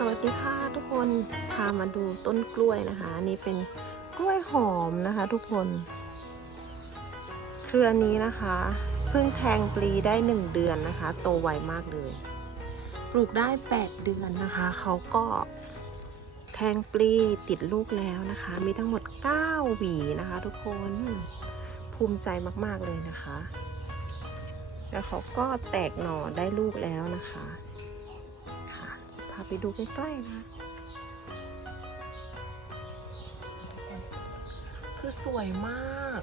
สวัสดีค่ะทุกคนพามาดูต้นกล้วยนะคะอันนี้เป็นกล้วยหอมนะคะ ทุกคน เครือนี้นะคะเพิ่งแทงปลีได้หนึ่งเดือนนะคะ โตไวมากเลย ปลูกได้8เดือนนะคะเขาก็แทงปลีติดลูกแล้วนะคะ มีทั้งหมด9หวีนะคะ ทุกคนภูมิใจมาก ๆเลยนะคะ แล้วเขาก็แตกหน่อได้ลูกแล้วนะคะาไปดูใกล้ๆนะ คือสวยมาก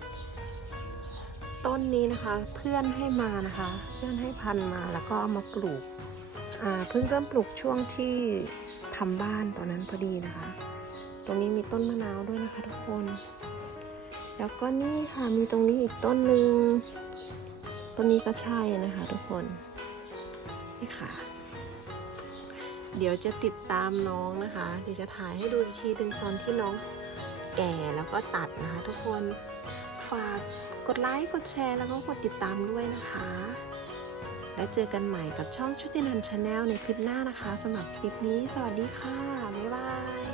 ต้นนี้นะคะ เพื่อนให้มานะคะ เพื่อนให้พันมาแล้วก็เอามาปลูก อ่า เพิ่งเริ่มปลูกช่วงที่ทำบ้านตอนนั้นพอดีนะคะ ตรงนี้มีต้นมะนาวด้วยนะคะทุกคน แล้วก็นี่ค่ะ มีตรงนี้อีกต้นหนึ่งต้นนี้ก็ใช่นะคะทุกคนนี่ค่ะ เดี๋ยวจะติดตามน้องนะคะ เดี๋ยวจะถ่ายให้ดูอีกทีหนึงตอนที่น้องแก่แล้วก็ตัดนะคะ ทุกคนฝากกดไลค์กดแชร์แล้วก็กดติดตามด้วยนะคะ และเจอกันใหม่กับช่องชุตินันชาแนลในคลิปหน้านะคะสำหรับคลิปนี้ สวัสดีค่ะ บ๊ายบาย